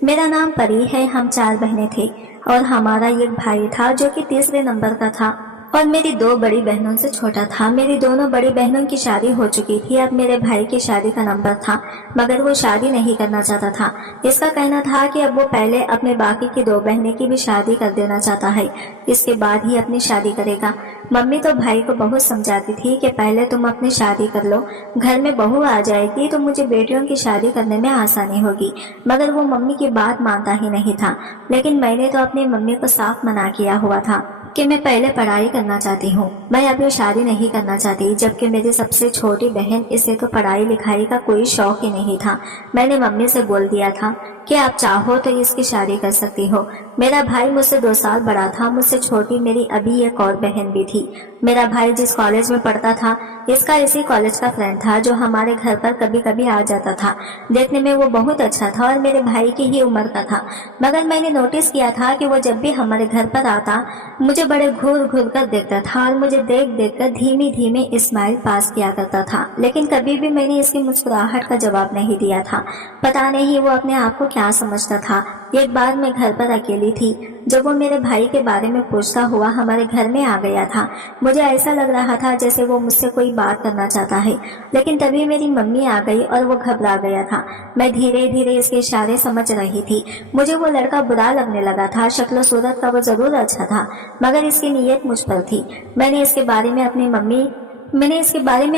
मेरा नाम परी है। हम 4 बहनें थे और हमारा एक भाई था जो कि तीसरे नंबर का था और मेरी 2 बड़ी बहनों से छोटा था। मेरी दोनों बड़ी बहनों की शादी हो चुकी थी। अब मेरे भाई की शादी का नंबर था, मगर वो शादी नहीं करना चाहता था। इसका कहना था कि अब वो पहले अपने बाकी की 2 बहनें की भी शादी कर देना चाहता है, इसके बाद ही अपनी शादी करेगा। मम्मी तो भाई को बहुत समझाती थी कि पहले तुम अपनी शादी कर लो, घर में बहू आ जाएगी तो मुझे बेटियों की शादी करने में आसानी होगी, मगर वो मम्मी की बात मानता ही नहीं था। लेकिन मैंने तो अपनी मम्मी को साफ मना किया हुआ था कि मैं पहले पढ़ाई करना चाहती हूँ, मैं अभी शादी नहीं करना चाहती। जबकि मेरी सबसे छोटी बहन, इसे तो पढ़ाई लिखाई का कोई शौक ही नहीं था। मैंने मम्मी से बोल दिया था कि आप चाहो तो इसकी शादी कर सकती हो। मेरा भाई मुझसे 2 साल बड़ा था, मुझसे छोटी मेरी अभी एक और बहन भी थी। मेरा भाई जिस कॉलेज में पढ़ता था, इसका इसी कॉलेज का फ्रेंड था जो हमारे घर पर कभी कभी आ जाता था। देखने में वो बहुत अच्छा था और मेरे भाई की ही उम्र का था, मगर मैंने नोटिस किया था कि वो जब भी हमारे घर पर आता मुझे बड़े घूर घूर कर देखता था और मुझे देख देख कर धीमे धीमे स्माइल पास किया करता था। लेकिन कभी भी मैंने इसकी मुस्कुराहट का जवाब नहीं दिया था। पता नहीं वो अपने आप को क्या समझता था। एक बार मैं घर पर अकेली थी जब वो मेरे भाई के बारे में पूछता हुआ हमारे घर में आ गया था। मुझे ऐसा लग रहा था जैसे वो मुझसे कोई बात करना चाहता है, लेकिन तभी मेरी मम्मी आ गई और वो घबरा गया था। मैं धीरे धीरे इसके इशारे समझ रही थी। मुझे वो लड़का बुरा लगने लगा था। शक्ल सूरत का वो जरूर अच्छा था, मगर इसकी नीयत मुझ पर थी। मैंने इसके बारे में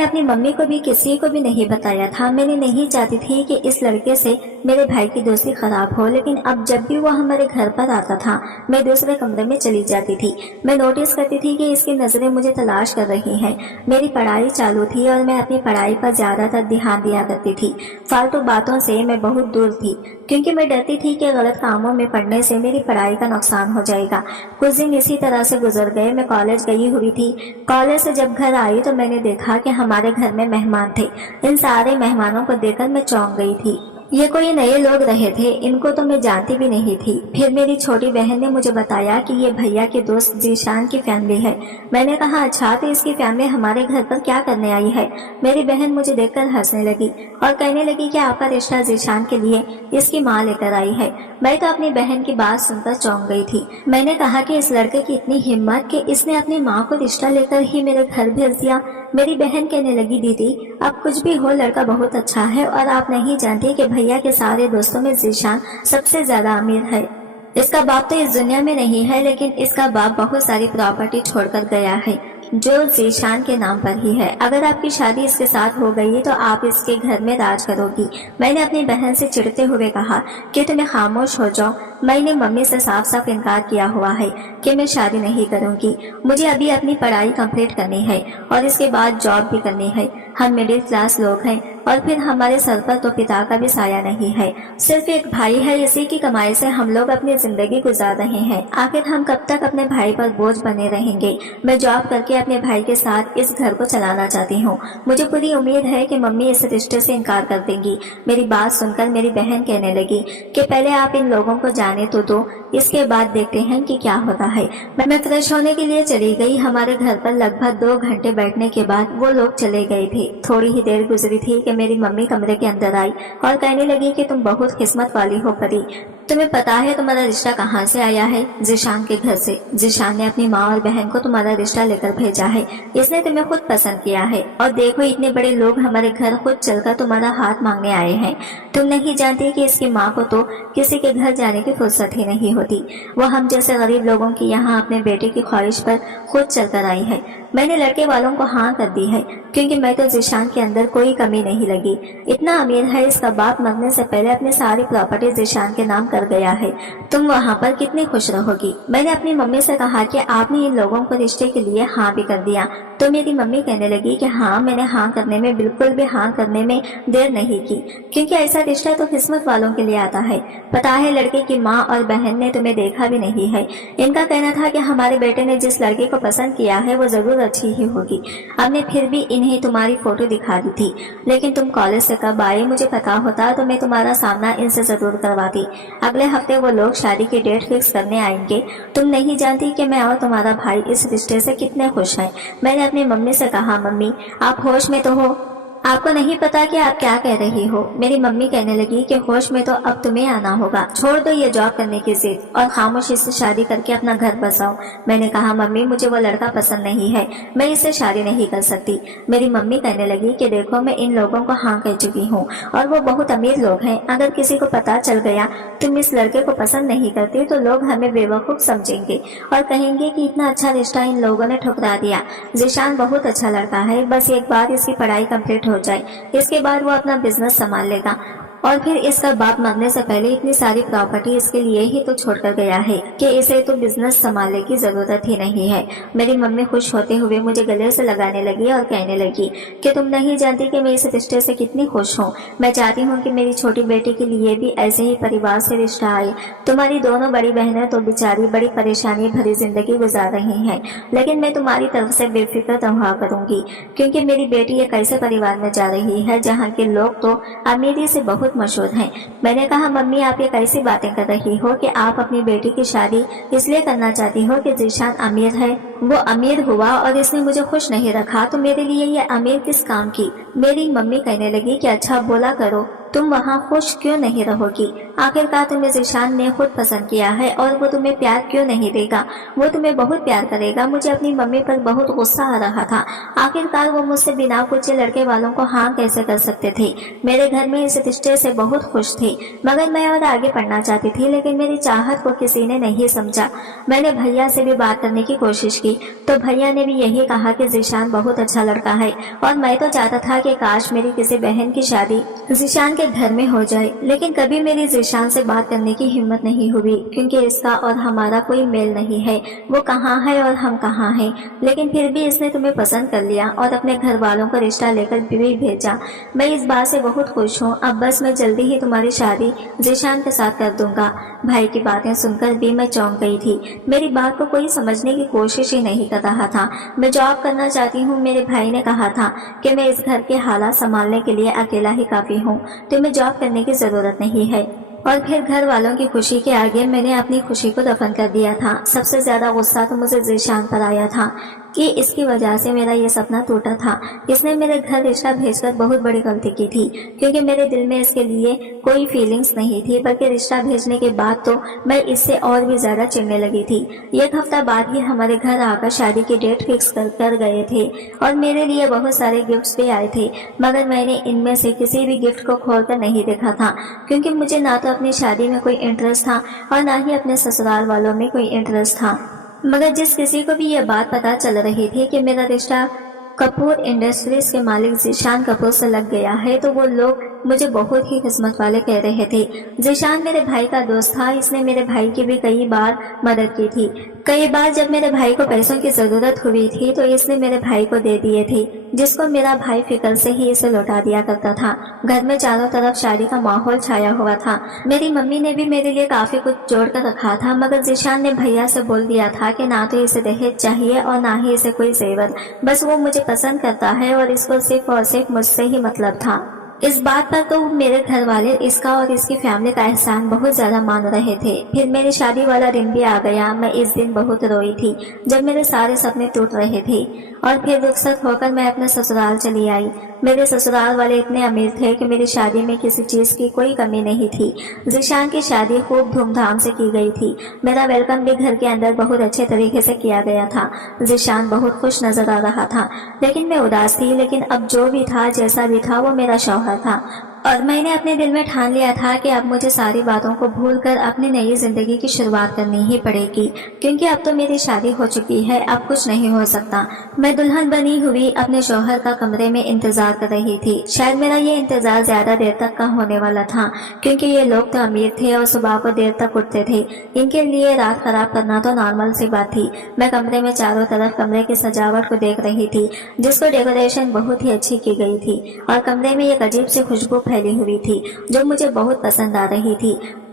अपनी मम्मी को भी किसी को भी नहीं बताया था। मैंने नहीं चाहती थी कि इस लड़के से मेरे भाई की दोस्ती खराब हो, लेकिन अब जब भी वो हमारे घर पर आता था मैं दूसरे कमरे में चली जाती थी। मैं नोटिस करती थी कि इसकी नजरें मुझे तलाश कर रही हैं। मेरी पढ़ाई चालू थी और मैं अपनी पढ़ाई पर ज्यादातर ध्यान दिया करती थी। फालतू बातों से मैं बहुत दूर थी, क्योंकि मैं डरती थी कि गलत कामों में पड़ने से मेरी पढ़ाई का नुकसान हो जाएगा। कुछ दिन इसी तरह से गुजर गए। मैं कॉलेज गई हुई थी। कॉलेज से जब घर आई तो मैंने देखा कि हमारे घर में मेहमान थे। इन सारे मेहमानों को देखकर मैं चौंक गई थी। ये कोई नए लोग रहे थे, इनको तो मैं जानती भी नहीं थी। फिर मेरी छोटी बहन ने मुझे बताया कि ये भैया के दोस्त जीशान की फैमिली है। मैंने कहा अच्छा, तो इसकी फैमिली हमारे घर पर क्या करने आई है? मेरी बहन मुझे देखकर हंसने लगी और कहने लगी कि आपका रिश्ता जीशान के लिए इसकी माँ लेकर आई है। मैं तो अपनी बहन की बात सुनकर चौंक गई थी। मैंने कहा कि इस लड़के की इतनी हिम्मत कि इसने अपनी माँ को रिश्ता लेकर ही मेरे घर भेज दिया। मेरी बहन कहने लगी दीदी, अब कुछ भी हो लड़का बहुत अच्छा है और आप नहीं जानती कि भैया के सारे दोस्तों में जीशान सबसे ज्यादा अमीर है। इसका बाप तो इस दुनिया में नहीं है, लेकिन इसका बाप बहुत सारी प्रॉपर्टी छोड़कर गया है जो जीशान के नाम पर ही है। अगर आपकी शादी इसके साथ हो गई तो आप इसके घर में राज करोगी। मैंने अपनी बहन से चिढ़ते हुए कहा कि तुम्हें खामोश हो जाओ। मैंने मम्मी से साफ साफ इनकार किया हुआ है कि मैं शादी नहीं करूंगी। मुझे अभी अपनी पढ़ाई कंप्लीट करनी है और इसके बाद जॉब भी करनी है। हम मिडिल क्लास लोग हैं और फिर हमारे सर पर तो पिता का भी साया नहीं है, सिर्फ एक भाई है। इसी की कमाई से हम लोग अपनी जिंदगी गुजार रहे हैं। आखिर हम कब तक अपने भाई पर बोझ बने रहेंगे? मैं जॉब करके अपने भाई के साथ इस घर को चलाना चाहती हूँ। मुझे पूरी उम्मीद है कि मम्मी इस रिश्ते से इनकार कर देंगी। मेरी बात सुनकर मेरी बहन कहने लगी कि पहले आप इन लोगों को जाने तो दो, इसके बाद देखते हैं कि क्या होता है। मैं फ्रेश होने के लिए चली गई। हमारे घर पर लगभग 2 घंटे बैठने के बाद वो लोग चले गए थे। थोड़ी ही देर गुजरी थी कि मेरी मम्मी कमरे के अंदर आई और कहने लगी कि तुम बहुत किस्मत वाली हो परी। तुम्हें पता है तुम्हारा रिश्ता कहाँ से आया है? जीशान के घर से। जीशान ने अपनी माँ और बहन को तुम्हारा रिश्ता लेकर भेजा है। इसने तुम्हें खुद पसंद किया है और देखो इतने बड़े लोग हमारे घर खुद चलकर तुम्हारा हाथ मांगने आए हैं। तुम नहीं जानती कि इसकी माँ को तो किसी के घर जाने की फुर्सत ही नहीं होती। वो हम जैसे गरीब लोगों की यहाँ अपने बेटे की ख्वाहिश पर खुद चलकर आई है। मैंने लड़के वालों को हाँ कर दी है, क्योंकि मैं तो जीशान के अंदर कोई कमी नहीं लगी। इतना अमीर है, इसका बाप मरने से पहले अपनी सारी प्रॉपर्टी जीशान के नाम कर गया है। तुम वहाँ पर कितनी खुश रहोगी? मैंने अपनी मम्मी से कहा कि आपने इन लोगों को रिश्ते के लिए हाँ भी कर दिया। तो मेरी मम्मी कहने लगी कि हाँ, मैंने हाँ करने में, बिल्कुल भी हाँ करने में देर नहीं की, क्योंकि ऐसा रिश्ता तो किस्मत वालों के लिए आता है। पता है लड़के की माँ और बहन ने तुम्हें देखा भी नहीं है। इनका कहना था कि हमारे बेटे ने जिस लड़के को पसंद किया है वो जरूर अच्छी ही होगी। हमने फिर भी इन्हें तुम्हारी फोटो दिखा दी थी, लेकिन तुम कॉलेज से कब आए मुझे पता होता तो मैं तुम्हारा सामना इनसे जरूर करवाती। अगले हफ्ते वो लोग शादी की डेट फिक्स करने आएंगे। तुम नहीं जानती कि मैं और तुम्हारा भाई इस रिश्ते से कितने खुश हैं। मैंने अपनी मम्मी से कहा, मम्मी आप होश में तो हो? आपको नहीं पता कि आप क्या कह रही हो। मेरी मम्मी कहने लगी कि होश में तो अब तुम्हें आना होगा, छोड़ दो ये जॉब करने की जिद और खामोशी से शादी करके अपना घर बसाओ। मैंने कहा मम्मी मुझे वो लड़का पसंद नहीं है, मैं इससे शादी नहीं कर सकती। मेरी मम्मी कहने लगी कि देखो मैं इन लोगों को हाँ कह चुकी हूँ और वो बहुत अमीर लोग हैं, अगर किसी को पता चल गया तुम इस लड़के को पसंद नहीं करती तो लोग हमें बेवकूफ समझेंगे और कहेंगे कि इतना अच्छा रिश्ता इन लोगों ने ठुकरा दिया। जीशान बहुत अच्छा लड़का है, बस एक बार इसकी पढ़ाई कंप्लीट हो जाए, इसके बाद वो अपना बिजनेस संभाल लेगा और फिर इसका बाप मरने से पहले इतनी सारी प्रॉपर्टी इसके लिए ही तो छोड़कर गया है कि इसे तो बिजनेस संभालने की जरूरत ही नहीं है। मेरी मम्मी खुश होते हुए मुझे गले से लगाने लगी और कहने लगी कि तुम नहीं जानती कि मैं इस रिश्ते से कितनी खुश हूँ। मैं चाहती हूँ कि मेरी छोटी बेटी के लिए भी ऐसे ही परिवार से रिश्ता आए। तुम्हारी दोनों बड़ी बहनें तो बेचारी बड़ी परेशानी भरी जिंदगी गुजार रही हैं, लेकिन मैं तुम्हारी तरफ से बेफिक्र रहा करूंगी क्योंकि मेरी बेटी एक ऐसे परिवार में जा रही है जहाँ के लोग तो अमीरी से बहुत मशहूर हैं। मैंने कहा मम्मी आप ये कैसी बातें कर रही हो कि आप अपनी बेटी की शादी इसलिए करना चाहती हो कि जीशान अमीर है। वो अमीर हुआ और इसने मुझे खुश नहीं रखा तो मेरे लिए ये अमीर किस काम की। मेरी मम्मी कहने लगी कि अच्छा बोला करो, तुम वहाँ खुश क्यों नहीं रहोगी? आखिरकार तुम्हें जीशान ने खुद पसंद किया है और वो तुम्हें प्यार क्यों नहीं देगा? वो तुम्हें बहुत प्यार करेगा। मुझे अपनी मम्मी पर बहुत गुस्सा आ रहा था। आखिरकार वो मुझसे बिना पूछे लड़के वालों को हाँ कैसे कर सकते थे? मेरे घर में इस रिश्ते से बहुत खुश थे, मगर मैं और आगे पढ़ना चाहती थी, लेकिन मेरी चाहत को किसी ने नहीं समझा। मैंने भैया से भी बात करने की कोशिश की तो भैया ने भी यही कहा कि जीशान बहुत अच्छा लड़का है और मैं तो चाहता था कि काश मेरी किसी बहन की शादी जीशान के घर में हो जाए, लेकिन कभी मेरी जीशान से बात करने की हिम्मत नहीं हुई क्योंकि इसका और हमारा कोई मेल नहीं है। वो कहाँ है और हम कहाँ हैं, लेकिन फिर भी इसने तुम्हें पसंद कर लिया और अपने घर वालों को रिश्ता लेकर भी भेजा। मैं इस बात से बहुत खुश हूँ। अब बस मैं जल्दी ही तुम्हारी शादी जीशान के साथ कर दूंगा। भाई की बातें सुनकर भी मैं चौंक गई थी। मेरी बात को कोई समझने की कोशिश ही नहीं कर रहा था। मैं जॉब करना चाहती हूँ। मेरे भाई ने कहा था कि मैं इस घर के हालात संभालने के लिए अकेला ही काफी हूँ, तुम्हें जॉब करने की जरूरत नहीं है। और फिर घर वालों की खुशी के आगे मैंने अपनी खुशी को दफन कर दिया था। सबसे ज्यादा गुस्सा तो मुझे जीशान पर आया था कि इसकी वजह से मेरा ये सपना टूटा था। इसने मेरे घर रिश्ता भेजकर बहुत बड़ी गलती की थी क्योंकि मेरे दिल में इसके लिए कोई फीलिंग्स नहीं थी, बल्कि रिश्ता भेजने के बाद तो मैं इससे और भी ज्यादा चिढ़ने लगी थी। एक हफ्ता बाद ही हमारे घर आकर शादी की डेट फिक्स कर गए थे और मेरे लिए बहुत सारे गिफ्ट्स भी आए थे, मगर मैंने इनमें से किसी भी गिफ्ट को खोलकर नहीं देखा था क्योंकि मुझे ना तो अपनी शादी में कोई इंटरेस्ट था और ना ही अपने ससुराल वालों में कोई इंटरेस्ट था। मगर जिस किसी को भी ये बात पता चल रही थी कि मेरा रिश्ता कपूर इंडस्ट्रीज के मालिक जीशान कपूर से लग गया है तो वो लोग मुझे बहुत ही किस्मत वाले कह रहे थे। जीशान मेरे भाई का दोस्त था, इसने मेरे भाई की भी कई बार मदद की थी। कई बार जब मेरे भाई को पैसों की जरूरत हुई थी तो इसने मेरे भाई को दे दिए थे, जिसको मेरा भाई फिक्र से ही इसे लौटा दिया करता था। घर में चारों तरफ शादी का माहौल छाया हुआ था। मेरी मम्मी ने भी मेरे लिए काफी कुछ जोड़ कर रखा था, मगर जीशान ने भैया से बोल दिया था कि ना तो इसे दहेज चाहिए और ना ही इसे कोई जेवर, बस वो मुझे पसंद करता है और इसको सिर्फ और सिर्फ मुझसे ही मतलब था। इस बात पर तो मेरे घर वाले इसका और इसकी फैमिली का एहसान बहुत ज्यादा मान रहे थे। फिर मेरी शादी वाला दिन भी आ गया। मैं इस दिन बहुत रोई थी जब मेरे सारे सपने टूट रहे थे और फिर रुखसत होकर मैं अपने ससुराल चली आई। मेरे ससुराल वाले इतने अमीर थे कि मेरी शादी में किसी चीज की कोई कमी नहीं थी। जीशान की शादी खूब धूमधाम से की गई थी। मेरा वेलकम भी घर के अंदर बहुत अच्छे तरीके से किया गया था। जीशान बहुत खुश नजर आ रहा था, लेकिन मैं उदास थी। लेकिन अब जो भी था, जैसा भी था, वो मेरा शौहर था और मैंने अपने दिल में ठान लिया था कि अब मुझे सारी बातों को भूलकर अपनी नई जिंदगी की शुरुआत करनी ही पड़ेगी, क्योंकि अब तो मेरी शादी हो चुकी है, अब कुछ नहीं हो सकता। मैं दुल्हन बनी हुई अपने शौहर का कमरे में इंतजार कर रही थी। शायद मेरा ये इंतजार ज्यादा देर तक का होने वाला था, क्योंकि ये लोग तो अमीर थे और सुबह को देर तक उठते थे। इनके लिए रात खराब करना तो नॉर्मल सी बात थी। मैं कमरे में चारों तरफ कमरे की सजावट को देख रही थी, जिसको डेकोरेशन बहुत ही अच्छी की गई थी और कमरे में एक अजीब सी खुशबू फैली हुई थी जो मुझे बहुत पसंद आ रही थी।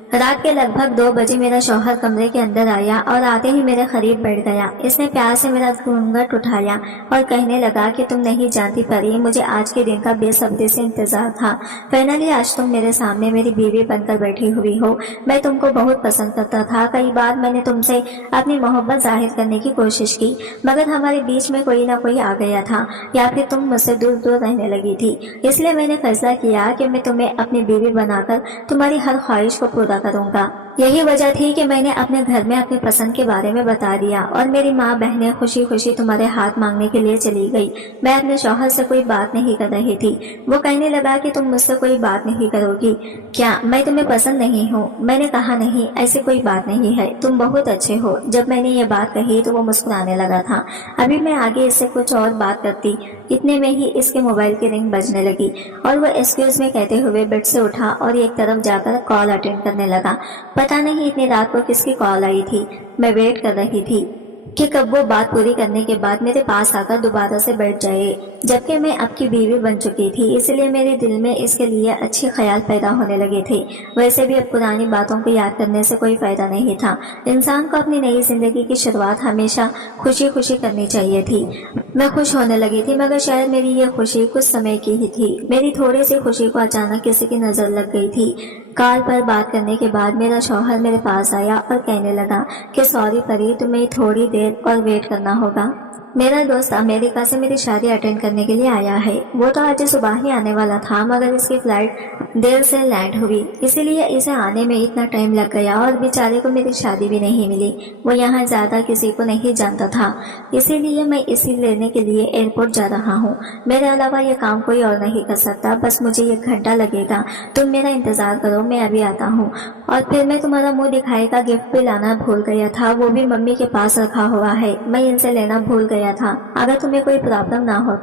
रात के लगभग 2 बजे मेरा शौहर कमरे के अंदर आया और आते ही मेरे करीब बैठ गया। इसने प्यार से मेरा घूंघट उठाया और कहने लगा कि तुम नहीं जानती परी, मुझे आज के दिन का बेसब्री से इंतजार था। फाइनली आज तुम मेरे सामने मेरी बीवी बनकर बैठी हुई हो। मैं तुमको बहुत पसंद करता था। कई बार मैंने तुमसे अपनी मोहब्बत जाहिर करने की कोशिश की, मगर हमारे बीच में कोई ना कोई आ गया था या फिर तुम मुझसे दूर दूर रहने लगी थी। इसलिए मैंने फैसला किया कि मैं तुम्हें अपनी बीवी बनाकर तुम्हारी हर ख्वाहिश को पूरा करूंगा। यही वजह थी कि मैंने अपने घर में अपनी पसंद के बारे में बता दिया और मेरी माँ बहनें खुशी खुशी तुम्हारे हाथ मांगने के लिए चली गई। मैं अपने शौहर से कोई बात नहीं कर रही थी। वो कहने लगा कि तुम मुझसे कोई बात नहीं करोगी क्या? मैं तुम्हें पसंद नहीं हूँ? मैंने कहा नहीं, ऐसी कोई बात नहीं है, तुम बहुत अच्छे हो। जब मैंने ये बात कही तो वो मुस्कुराने लगा था। अभी मैं आगे इससे कुछ और बात करती, इतने में ही इसके मोबाइल की रिंग बजने लगी और वो एक्सक्यूज में कहते हुए बेड से उठा और एक तरफ जाकर कॉल अटेंड करने लगा। पता नहीं इतनी रात को किसकी कॉल आई थी। मैं वेट कर रही थी कि कब वो बात पूरी करने के बाद मेरे पास आकर दोबारा से बैठ जाए। जबकि मैं अब की बीवी बन चुकी थी, इसलिए मेरे दिल में इसके लिए अच्छे ख्याल पैदा होने लगे थे। वैसे भी अब पुरानी बातों को याद करने से कोई फायदा नहीं था। इंसान को अपनी नई जिंदगी की शुरुआत हमेशा खुशी खुशी करनी चाहिए थी। मैं खुश होने लगी थी, मगर शायद मेरी ये खुशी कुछ समय की ही थी। मेरी थोड़ी सी खुशी को अचानक किसी की नजर लग गई थी। कॉल पर बात करने के बाद मेरा शौहर मेरे पास आया और कहने लगा कि सॉरी परी, तुम्हें थोड़ी देर और वेट करना होगा। मेरा दोस्त अमेरिका से मेरी शादी अटेंड करने के लिए आया है। वो तो आज सुबह ही आने वाला था, मगर इसकी फ्लाइट देर से लैंड हुई, इसीलिए इसे आने में इतना टाइम लग गया और बेचारे को मेरी शादी भी नहीं मिली। वो यहाँ ज्यादा किसी को नहीं जानता था, इसीलिए मैं इसी लेने के लिए एयरपोर्ट जा रहा हूँ। मेरे अलावा ये काम कोई और नहीं कर सकता। बस मुझे 1 घंटा लगेगा, तुम मेरा इंतजार करो, मैं अभी आता हूँ। और फिर मैं तुम्हारा मुंह दिखाएगा गिफ्ट भी लाना भूल गया था, वो भी मम्मी के पास रखा हुआ है, मैं इनसे लेना भूल गया था। अगर तुम्हें कोई प्रॉब्लम ना हो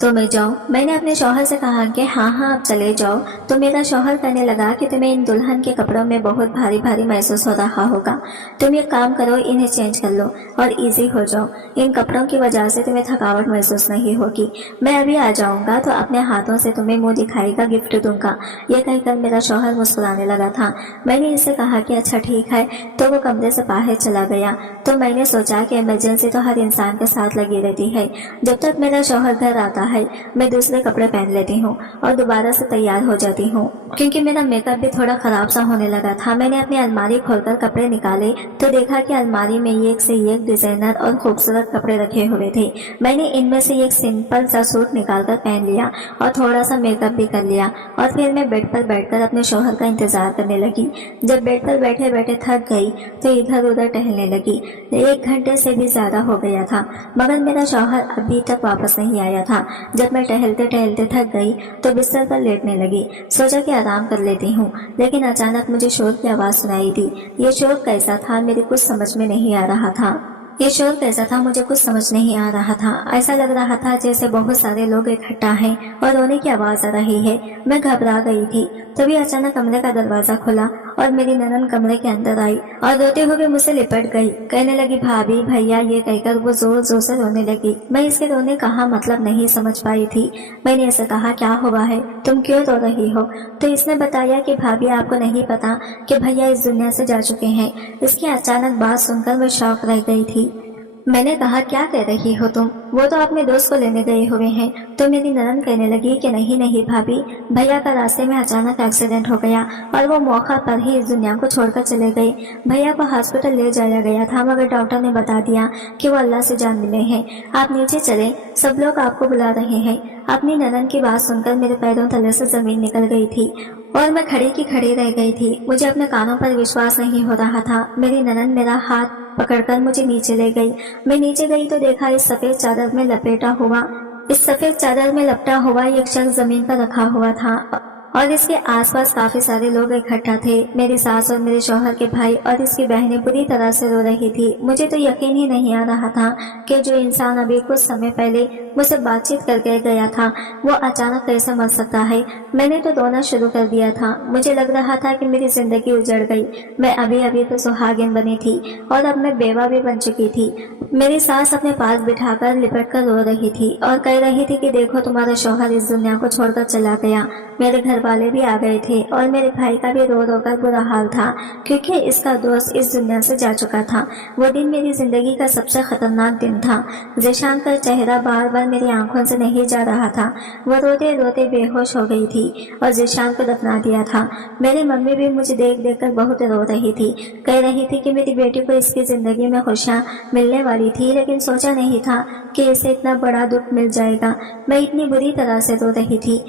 तो मैं जाऊँ? मैंने अपने शौहर से कहा कि हाँ हाँ आप चले जाओ। तो मेरा शौहर कहने लगा कि तुम्हें इन दुल्हन के कपड़ों में बहुत भारी भारी महसूस हो रहा होगा, तुम एक काम करो, इन्हें चेंज कर लो और इजी हो जाओ। इन कपड़ों की वजह से तुम्हें थकावट महसूस नहीं होगी। मैं अभी आ जाऊंगा तो अपने हाथों से तुम्हें मुंह दिखाएगा गिफ्ट दूंगा। यह कहकर मेरा शौहर मुस्कुराने लगा था। मैंने इससे कहा कि अच्छा ठीक है, तो वो कमरे से बाहर चला गया। तो मैंने सोचा कि इमरजेंसी तो हर इंसान के साथ लगी रहती है। जब तक मेरा शौहर घर आता है मैं दूसरे कपड़े पहन लेती हूँ और दोबारा से तैयार हो जाती हूँ, क्योंकि मेरा मेकअप भी थोड़ा खराब सा होने लगा था। मैंने अपनी अलमारी खोलकर कपड़े निकाले तो देखा कि अलमारी में एक से एक डिजाइनर और खूबसूरत कपड़े रखे हुए थे। मैंने इनमें से एक सिंपल सा सूट निकालकर पहन लिया और थोड़ा सा मेकअप भी कर लिया और फिर मैं बेड पर बैठकर अपने शौहर का इंतजार करने लगी। जब बेड पर बैठे बैठे थक गई तो इधर उधर टहलने लगी। 1 घंटे से भी ज्यादा हो गया था, मगर मेरा शौहर अभी तक वापस नहीं आया था। जब मैं टहलते टहलते थक गई तो बिस्तर पर लेटने लगी। सोचा कि आराम कर लेती हूँ, लेकिन अचानक मुझे शोर की आवाज सुनाई दी। ये शोर कैसा था मेरे कुछ समझ में नहीं आ रहा था। मुझे कुछ समझ नहीं आ रहा था। ऐसा लग रहा था जैसे बहुत सारे लोग इकट्ठा हैं और रोने की आवाज आ रही है। मैं घबरा गई थी। तभी अचानक कमरे का दरवाजा खुला और मेरी ननद कमरे के अंदर आई और रोते हुए मुझसे लिपट गई। कहने लगी भाभी भैया, ये कहकर वो जोर जोर से रोने लगी। मैं इसके रोने का मतलब नहीं समझ पाई थी। मैंने इसे कहा क्या हुआ है, तुम क्यों रो रही हो? तो इसने बताया कि भाभी आपको नहीं पता कि भैया इस दुनिया से जा चुके हैं। इसकी अचानक बात सुनकर मैं शॉक रह गई थी। मैंने कहा क्या कह रही हो तुम? वो तो अपने दोस्त को लेने गए हुए हैं। तो मेरी ननद कहने लगी कि नहीं नहीं भाभी, भैया का रास्ते में अचानक एक्सीडेंट हो गया और वो मौका पर ही इस दुनिया को छोड़कर चले गए। भैया को हॉस्पिटल ले जाया गया था, मगर डॉक्टर ने बता दिया कि वो अल्लाह से जान मिले हैं। आप नीचे चले, सब लोग आपको बुला रहे हैं। अपनी ननद की बात सुनकर मेरे पैरों तले से जमीन निकल गई थी और मैं खड़ी की खड़ी रह गई थी। मुझे अपने कानों पर विश्वास नहीं हो रहा था। मेरी ननद मेरा हाथ पकड़कर मुझे नीचे ले गई। मैं नीचे गई तो देखा इस सफेद चादर में लपटा हुआ एक शख्स जमीन पर रखा हुआ था और इसके आसपास काफी सारे लोग इकट्ठा थे। मेरी सास और मेरे शौहर के भाई और इसकी बहनें बुरी तरह से रो रही थी। मुझे तो यकीन ही नहीं आ रहा था कि जो इंसान अभी कुछ समय पहले मुझसे बातचीत करके गया था वो अचानक कैसे मर सकता है। मैंने तो रोना शुरू कर दिया था। मुझे लग रहा था कि मेरी जिंदगी उजड़ गई। मैं अभी तो सुहागिन बनी थी और अब मैं बेवा भी बन चुकी थी। मेरी सास अपने पास बिठाकर लिपट कर रो रही थी और कह रही थी कि देखो तुम्हारा शौहर इस दुनिया को छोड़कर चला गया। मेरे घर वाले भी आ गए थे और मेरे भाई का भी रो रो कर बुरा हाल था क्योंकि इसका दोस्त इस दुनिया से जा चुका था। वो दिन मेरी जिंदगी का सबसे खतरनाक दिन था। ज़ीशान का चेहरा बार बार मेरी आंखों से नहीं जा रहा था। वो रोते रोते बेहोश हो गई थी और ज़ीशान को दफना दिया था। मेरी मम्मी भी मुझे देख देख कर बहुत रो रही थी। कह रही थी कि मेरी बेटी को इसकी ज़िंदगी में खुशियाँ मिलने वाली थी, लेकिन सोचा नहीं था कि इसे इतना बड़ा दुख मिल जाएगा। मैं इतनी बुरी तरह से रो रही थी।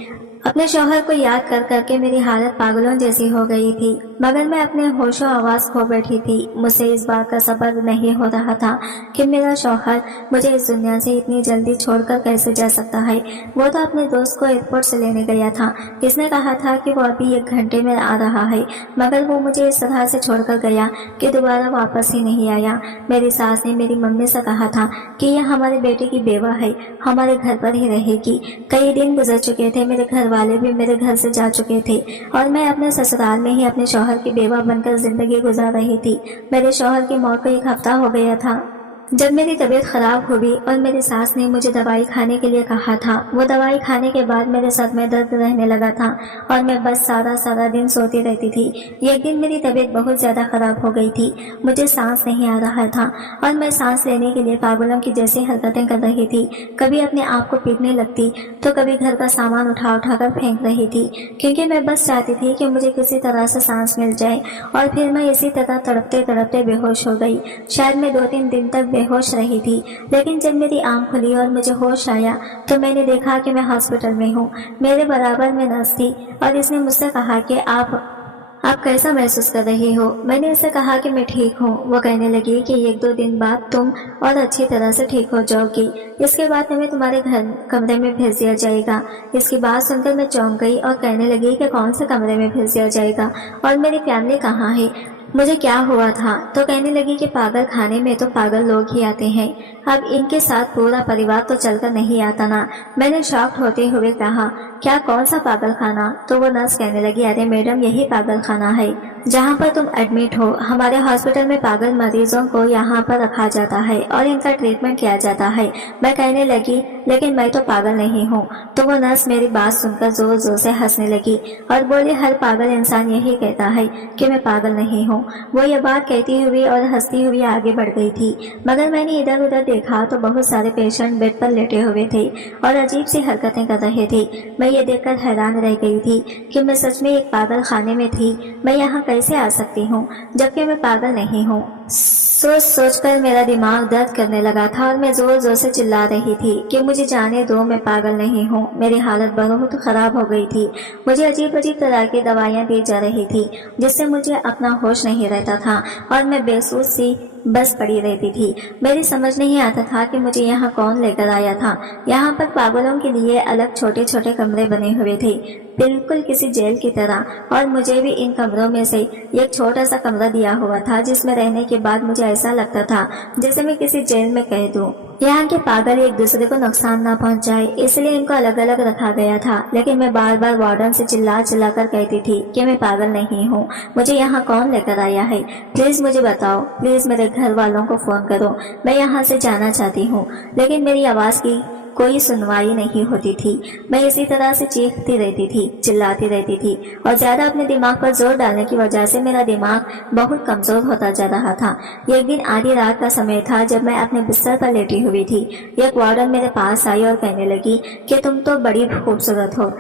अपने शौहर को याद कर करके मेरी हालत पागलों जैसी हो गई थी, मगर मैं अपने होशो आवाज़ खो बैठी थी। मुझसे इस बात का सब्र नहीं हो रहा था कि मेरा शौहर मुझे इस दुनिया से इतनी जल्दी छोड़कर कैसे जा सकता है। वो तो अपने दोस्त को एयरपोर्ट से लेने गया था। इसने कहा था कि वो अभी 1 घंटे में आ रहा है, मगर वो मुझे इस तरह से छोड़कर गया कि दोबारा वापस ही नहीं आया। मेरी सास ने मेरी मम्मी से कहा था कि यह हमारे बेटे की बेवा है, हमारे घर पर ही रहेगी। कई दिन गुजर चुके थे, मेरे घर वाले भी मेरे घर से जा चुके थे और मैं अपने ससुराल में ही अपने शौहर की बेवा बनकर जिंदगी गुजार रही थी। मेरे शौहर की मौत को 1 हफ्ता हो गया था जब मेरी तबीयत खराब हुई और मेरी सास ने मुझे दवाई खाने के लिए कहा था। वो दवाई खाने के बाद मेरे सर में दर्द रहने लगा था और मैं बस सारा दिन सोती रहती थी। एक दिन मेरी तबीयत बहुत ज़्यादा खराब हो गई थी, मुझे सांस नहीं आ रहा था और मैं सांस लेने के लिए पागलों की जैसी हरकतें कर रही थी। कभी अपने आप को पीटने लगती तो कभी घर का सामान उठा कर फेंक रही थी, क्योंकि मैं बस चाहती थी कि मुझे किसी तरह से सांस मिल जाए। और फिर मैं इसी तरह तड़पते तड़पते बेहोश हो गई। शायद मैं 2-3 दिन तक बेहोश रही थी, लेकिन जब मेरी आंख खुली और मुझे होश आया तो मैंने देखा कि मैं हॉस्पिटल में हूँ। मेरे बराबर में नर्स थी और इसने मुझसे कहा कि आप कैसा महसूस कर रही हो। मैंने उसे कहा कि मैं ठीक हूँ। वो कहने लगी कि 1-2 दिन बाद तुम और अच्छी तरह से ठीक हो जाओगी। इसके बाद हमें तुम्हारे घर कमरे में भेज दिया जाएगा। इसकी बात सुनकर मैं चौंक गई और कहने लगी कि कौन से कमरे में भेज दिया जाएगा और मेरी फैमिली कहाँ है, मुझे क्या हुआ था। तो कहने लगी कि पागल खाने में तो पागल लोग ही आते हैं, अब इनके साथ पूरा परिवार तो चलकर नहीं आता ना। मैंने शॉक्ड होते हुए कहा, क्या कौन सा पागल खाना। तो वो नर्स कहने लगी, अरे मैडम यही पागल खाना है जहाँ पर तुम एडमिट हो। हमारे हॉस्पिटल में पागल मरीजों को यहाँ पर रखा जाता है और इनका ट्रीटमेंट किया जाता है। मैं कहने लगी, लेकिन मैं तो पागल नहीं हूँ। तो वो नर्स मेरी बात सुनकर जोर जोर से हंसने लगी और बोली, हर पागल इंसान यही कहता है कि मैं पागल नहीं हूँ। वो ये बात कहती हुई और हंसती हुई आगे बढ़ गई थी, मगर मैंने इधर उधर देखा तो बहुत सारे पेशेंट बेड पर लेटे हुए थे और अजीब सी हरकतें कर रहे थे। मैं ये देखकर हैरान रह गई थी कि मैं सच में एक पागल खाने में थी। मैं यहाँ कैसे आ सकती हूँ जबकि मैं पागल नहीं हूँ। सोच कर मेरा दिमाग दर्द करने लगा था और मैं जोर जोर से चिल्ला रही थी कि मुझे जाने दो, मैं पागल नहीं हूँ। मेरी हालत बहुत खराब हो गई थी। मुझे अजीब अजीब तरह की दवाइयाँ दी जा रही थी जिससे मुझे अपना होश नहीं रहता था और मैं बेसुध सी बस पड़ी रहती थी। मेरी समझ नहीं आता था कि मुझे यहाँ कौन लेकर आया था। यहाँ पर पागलों के लिए अलग छोटे छोटे कमरे बने हुए थे, बिल्कुल किसी जेल की तरह, और मुझे भी इन कमरों में से एक छोटा सा कमरा दिया हुआ था जिसमें रहने के बाद मुझे ऐसा लगता था जैसे मैं किसी जेल में कैद हूँ। यहाँ के पागल एक दूसरे को नुकसान ना पहुँचाए इसलिए इनको अलग अलग रखा गया था, लेकिन मैं बार बार वार्डन से चिल्ला चिल्ला कर कहती थी कि मैं पागल नहीं हूँ, मुझे यहाँ कौन लेकर आया है, प्लीज मुझे बताओ, प्लीज मेरे घर वालों को फोन करो, मैं यहाँ से जाना चाहती हूँ। लेकिन मेरी आवाज़ की कोई सुनवाई नहीं होती थी। मैं इसी तरह से चीखती रहती थी, चिल्लाती रहती थी और ज्यादा अपने दिमाग पर जोर डालने की वजह से मेरा दिमाग बहुत कमजोर होता जा रहा था। एक दिन आधी रात का समय था जब मैं अपने बिस्तर पर लेटी हुई थी। एक वार्डन मेरे पास आई और कहने लगी कि तुम तो बड़ी खूबसूरत हो,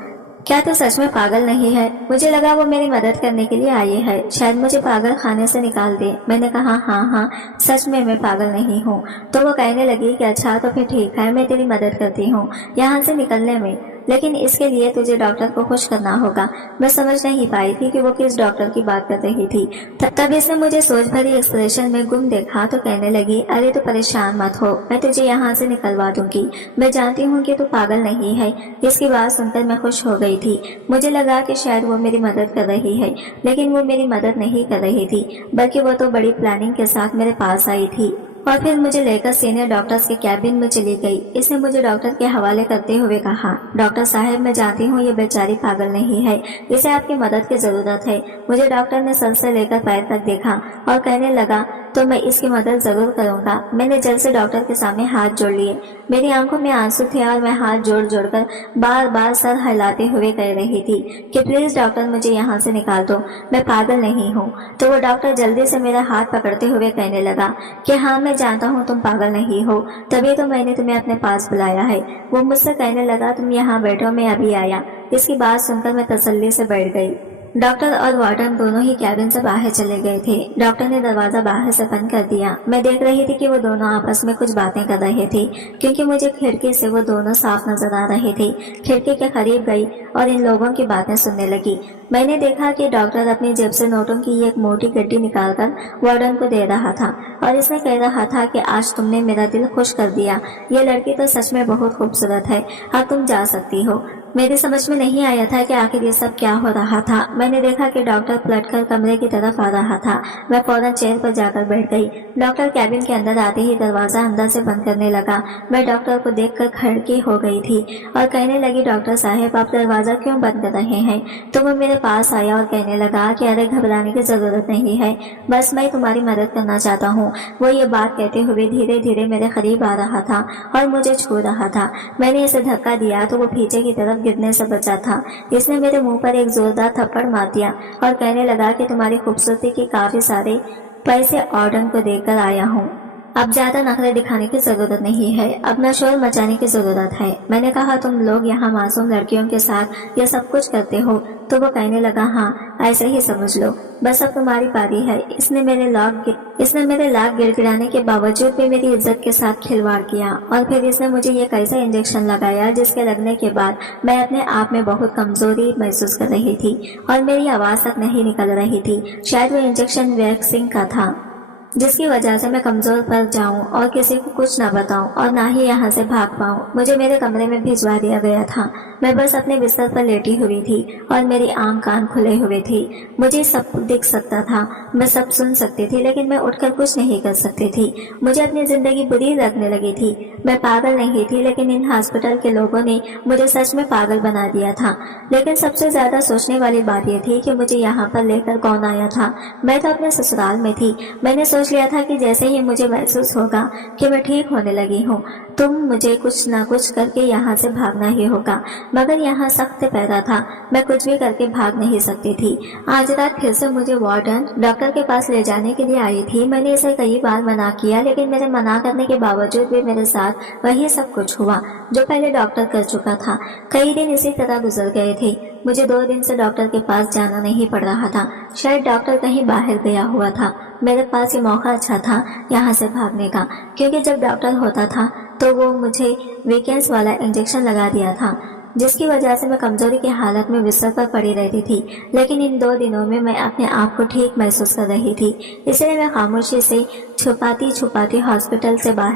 क्या तू सच में पागल नहीं है। मुझे लगा वो मेरी मदद करने के लिए आई है, शायद मुझे पागल खाने से निकाल दे। मैंने कहा हाँ सच में मैं पागल नहीं हूँ। तो वो कहने लगी कि अच्छा तो फिर ठीक है, मैं तेरी मदद करती हूँ यहाँ से निकलने में, लेकिन इसके लिए तुझे डॉक्टर को खुश करना होगा। मैं समझ नहीं पाई थी कि वो किस डॉक्टर की बात कर रही थी। तब इसने मुझे सोच भरी एक्सप्रेशन में गुम देखा तो कहने लगी, अरे तू परेशान मत हो, मैं तुझे यहाँ से निकलवा दूंगी, मैं जानती हूँ कि तू पागल नहीं है। इसकी बात सुनकर मैं खुश हो गई थी। मुझे लगा कि शायद वो मेरी मदद कर रही है, लेकिन वो मेरी मदद नहीं कर रही थी, बल्कि वो तो बड़ी प्लानिंग के साथ मेरे पास आई थी और फिर मुझे लेकर सीनियर डॉक्टर्स के कैबिन में चली गई। इसने मुझे डॉक्टर के हवाले करते हुए कहा, डॉक्टर साहब मैं जानती हूँ ये बेचारी पागल नहीं है, इसे आपकी मदद की जरूरत है। मुझे डॉक्टर ने सर से लेकर पैर तक देखा और कहने लगा, तो मैं इसकी मदद जरूर करूंगा। मैंने जल्द से डॉक्टर के सामने हाथ जोड़ लिए। मेरी आंखों में आंसू थे और मैं हाथ जोड़ जोड़कर बार बार सर हिलाते हुए कह रही थी कि प्लीज डॉक्टर मुझे यहाँ से निकाल दो, मैं पागल नहीं हूँ। तो वो डॉक्टर जल्दी से मेरा हाथ पकड़ते हुए कहने लगा कि हाँ मैं जानता हूँ तुम पागल नहीं हो, तभी तो मैंने तुम्हें अपने पास बुलाया है। वो मुझसे कहने लगा तुम यहाँ बैठो, मैं अभी आया। इसकी बात सुनकर मैं तसल्ली से बैठ गई। डॉक्टर और वार्डन दोनों ही कैबिन से बाहर चले गए थे। डॉक्टर ने दरवाजा बाहर से बंद कर दिया। मैं देख रही थी कि वो दोनों आपस में कुछ बातें कर रहे थे, क्योंकि मुझे खिड़की से वो दोनों साफ नजर आ रहे थे। खिड़की के करीब गई और इन लोगों की बातें सुनने लगी। मैंने देखा कि डॉक्टर अपनी जेब से नोटों की एक मोटी गड्डी निकालकर वार्डन को दे रहा था और इसमें कह रहा था कि आज तुमने मेरा दिल खुश कर दिया। ये लड़की तो सच में बहुत खूबसूरत है, अब तुम जा सकती हो। मेरी समझ में नहीं आया था कि आखिर ये सब क्या हो रहा था। मैंने देखा कि डॉक्टर पलटकर कमरे की तरफ आ रहा था। मैं फौरन चेयर पर जाकर बैठ गई। डॉक्टर कैबिन के अंदर आते ही दरवाजा अंदर से बंद करने लगा। मैं डॉक्टर को देखकर खड़की हो गई थी और कहने लगी डॉक्टर साहब आप दरवाजा क्यों बंद कर रहे हैं? तो वो मेरे पास आया और कहने लगा कि अरे घबराने की जरूरत नहीं है, बस मैं तुम्हारी मदद करना चाहता हूँ। वो ये बात कहते हुए धीरे धीरे मेरे करीब आ रहा था और मुझे छू रहा था। मैंने इसे धक्का दिया तो वो पीछे की तरफ गिरने से बचा था। इसने मेरे मुंह पर एक जोरदार थप्पड़ मार दिया और कहने लगा कि तुम्हारी खूबसूरती के काफी सारे पैसे ऑर्डर को देकर आया हूँ, अब ज्यादा नखरे दिखाने की जरूरत नहीं है, अपना शोर मचाने की जरूरत है। मैंने कहा तुम लोग यहाँ मासूम लड़कियों के साथ ये सब कुछ करते हो? तो वो कहने लगा हाँ ऐसे ही समझ लो, बस अब तुम्हारी पारी है। इसने मेरे लाख गिड़गिड़ाने के बावजूद भी मेरी इज्जत के साथ खिलवाड़ किया और फिर इसने मुझे ये कैसा इंजेक्शन लगाया जिसके लगने के बाद मैं अपने आप में बहुत कमजोरी महसूस कर रही थी और मेरी आवाज तक नहीं निकल रही थी। शायद वो इंजेक्शन वैक्सीन का था जिसकी वजह से मैं कमजोर पड़ जाऊं और किसी को कुछ ना बताऊं और ना ही यहाँ से भाग पाऊं। मुझे मेरे कमरे में भिजवा दिया गया था। मैं बस अपने बिस्तर पर लेटी हुई थी और मेरी आंख कान खुले हुए थे। मुझे सब दिख सकता था, मैं सब सुन सकती थी, लेकिन मैं उठकर कुछ नहीं कर सकती थी। मुझे अपनी जिंदगी बुरी लगने लगी थी। मैं पागल नहीं थी, लेकिन इन हॉस्पिटल के लोगों ने मुझे सच में पागल बना दिया था। लेकिन सबसे ज्यादा सोचने वाली बात यह थी कि मुझे यहाँ पर लेकर कौन आया था। मैं तो अपने ससुराल में थी। मैंने सोच लिया था कि जैसे ही मुझे महसूस होगा कि मैं ठीक होने लगी हूँ तो मुझे कुछ ना कुछ करके यहाँ से भागना ही होगा, मगर यहाँ सख्त पैदा था, मैं कुछ भी करके भाग नहीं सकती थी। आज रात फिर से मुझे वार्डन डॉक्टर के पास ले जाने के लिए आई थी। मैंने इसे कई बार मना किया, लेकिन मेरे मना करने के बावजूद भी मेरे साथ वही सब कुछ हुआ जो पहले डॉक्टर कर चुका था। कई दिन इसी तरह गुजर गए थे। मुझे 2 दिन से डॉक्टर के पास जाना नहीं पड़ रहा था। शायद डॉक्टर कहीं बाहर गया हुआ था। मेरे पास ये मौका अच्छा था यहाँ से भागने का, क्योंकि जब डॉक्टर होता था तो वो मुझे वीकेंड्स वाला इंजेक्शन लगा दिया था, जिसकी वजह से मैं कमजोरी की हालत में बिस्तर पर पड़ी रहती थी। लेकिन इन 2 दिनों में मैं अपने आप को ठीक महसूस कर रही थी, इसलिए मैं खामोशी से छुपाती छुपाती हॉस्पिटल से बाहर